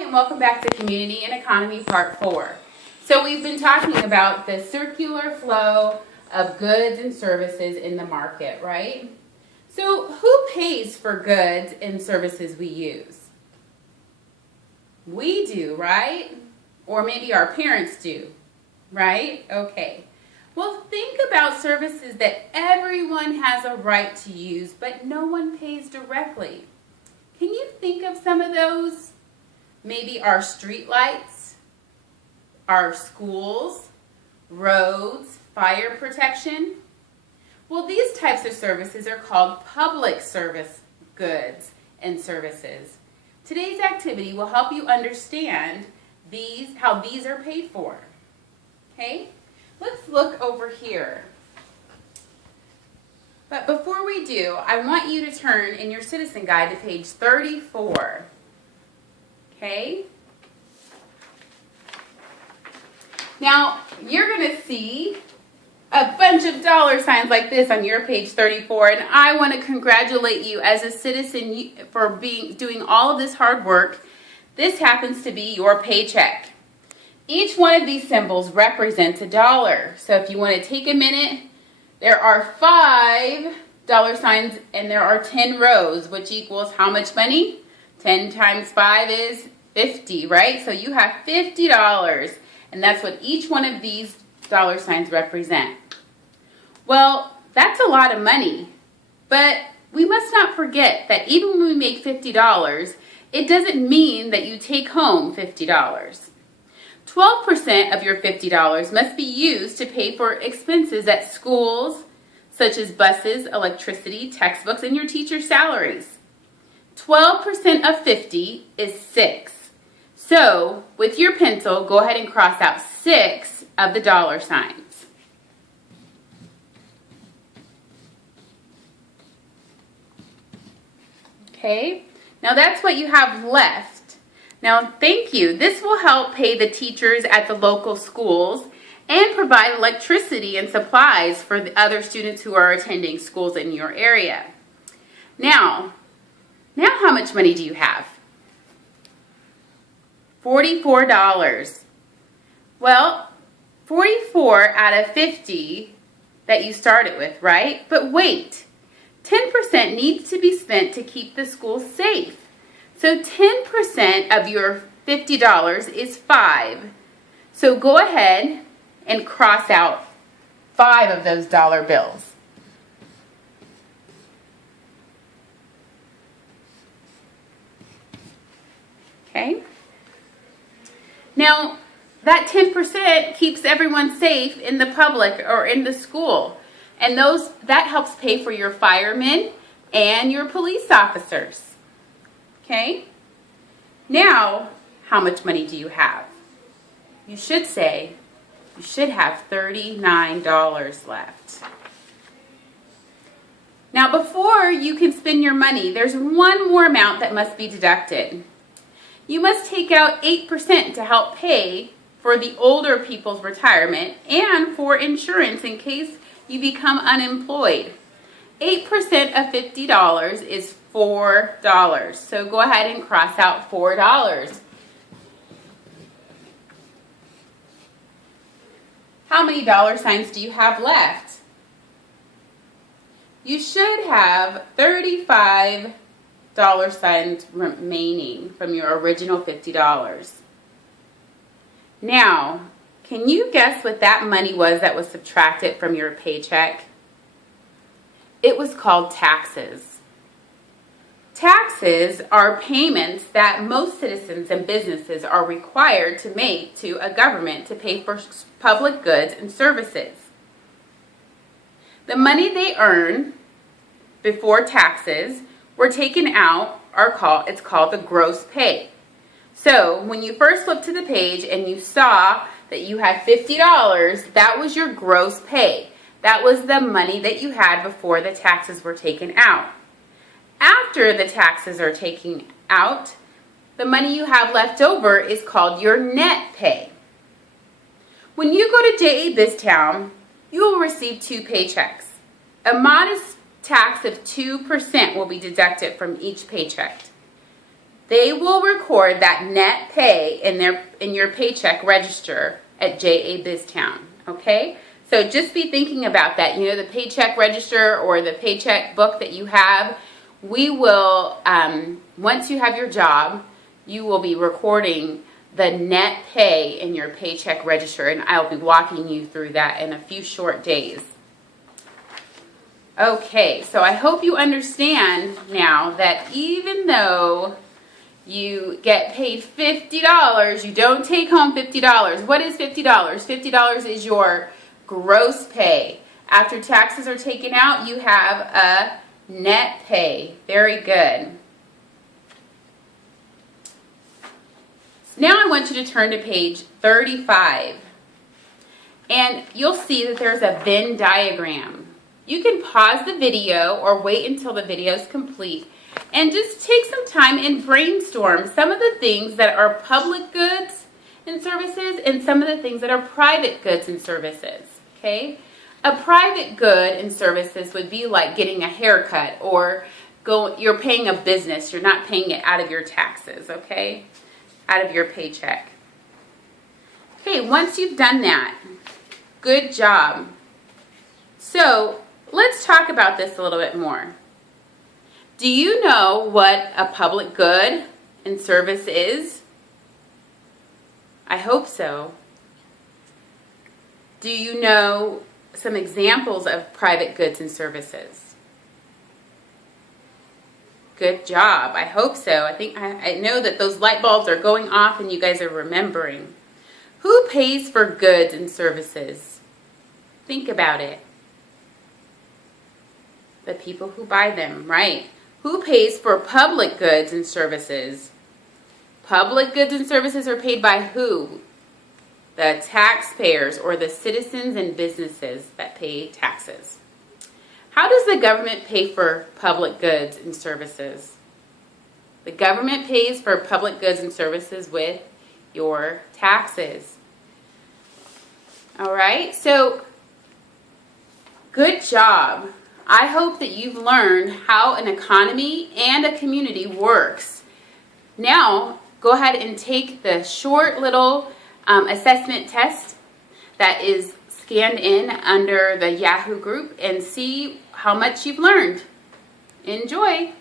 and welcome back to Community and Economy Part 4. So we've been talking about the circular flow of goods and services in the market, right? So who pays for goods and services we use? We do, right? Or maybe our parents do, right? Okay. Well, think about services that everyone has a right to use, but no one pays directly. Can you think of some of those? Maybe our street lights, our schools, roads, fire protection. Well, these types of services are called public service goods and services. Today's activity will help you understand how these are paid for. Okay? Let's look over here. But before we do, I want you to turn in your citizen guide to page 34. Okay? Now, you're going to see a bunch of dollar signs like this on your page 34, and I want to congratulate you as a citizen for doing all of this hard work. This happens to be your paycheck. Each one of these symbols represents a dollar. So if you want to take a minute, there are 5 dollar signs and there are 10 rows, which equals how much money? 10 times 5 is 50, right? So you have $50, and that's what each one of these dollar signs represent. Well, that's a lot of money, but we must not forget that even when we make $50, it doesn't mean that you take home $50. 12% of your $50 must be used to pay for expenses at schools, such as buses, electricity, textbooks, and your teacher's salaries. 12% of 50 is 6. So, with your pencil, go ahead and cross out 6 of the dollar signs. Okay, now that's what you have left. Now, thank you. This will help pay the teachers at the local schools and provide electricity and supplies for the other students who are attending schools in your area. Now how much money do you have? $44. Well, 44 out of 50 that you started with, right? But wait, 10% needs to be spent to keep the school safe. So 10% of your $50 is 5. So go ahead and cross out 5 of those dollar bills. Okay? Now, that 10% keeps everyone safe in the public or in the school. And that helps pay for your firemen and your police officers. Okay? Now, how much money do you have? You should say, you should have $39 left. Now, before you can spend your money, there's one more amount that must be deducted. You must take out 8% to help pay for the older people's retirement and for insurance in case you become unemployed. 8% of $50 is $4. So go ahead and cross out $4. How many dollar signs do you have left? You should have 35 dollar signs remaining from your original $50. Now, can you guess what that money was that was subtracted from your paycheck? It was called taxes. Taxes are payments that most citizens and businesses are required to make to a government to pay for public goods and services. The money they earn before taxes were taken out it's called the gross pay. So when you first looked to the page and you saw that you had $50, that was your gross pay. That was the money that you had before the taxes were taken out. After the taxes are taken out, the money you have left over is called your net pay. When you go to J.A. Biztown, you will receive 2 paychecks. A modest tax of 2% will be deducted from each paycheck. they will record that net pay in your paycheck register at JA BizTown, okay? So just be thinking about that. You know, the paycheck register or the paycheck book that you have, we will, once you have your job, you will be recording the net pay in your paycheck register, and I'll be walking you through that in a few short days. Okay, so I hope you understand now that even though you get paid $50, you don't take home $50. What is $50? $50 is your gross pay. After taxes are taken out, you have a net pay. Very good. So now I want you to turn to page 35. And you'll see that there's a Venn diagram. You can pause the video or wait until the video is complete and just take some time and brainstorm some of the things that are public goods and services and some of the things that are private goods and services, okay? A private good and services would be like getting a haircut or you're paying a business. You're not paying it out of your taxes, okay? Out of your paycheck. Okay, once you've done that, good job. So let's talk about this a little bit more. Do you know what a public good and service is? I hope so. Do you know some examples of private goods and services? Good job. I hope so. I know that those light bulbs are going off and you guys are remembering. Who pays for goods and services? Think about it. The people who buy them, right? Who pays for public goods and services? Public goods and services are paid by who? The taxpayers or the citizens and businesses that pay taxes. How does the government pay for public goods and services? The government pays for public goods and services with your taxes. All right, so good job. I hope that you've learned how an economy and a community works. Now, go ahead and take the short little assessment test that is scanned in under the Yahoo group and see how much you've learned. Enjoy!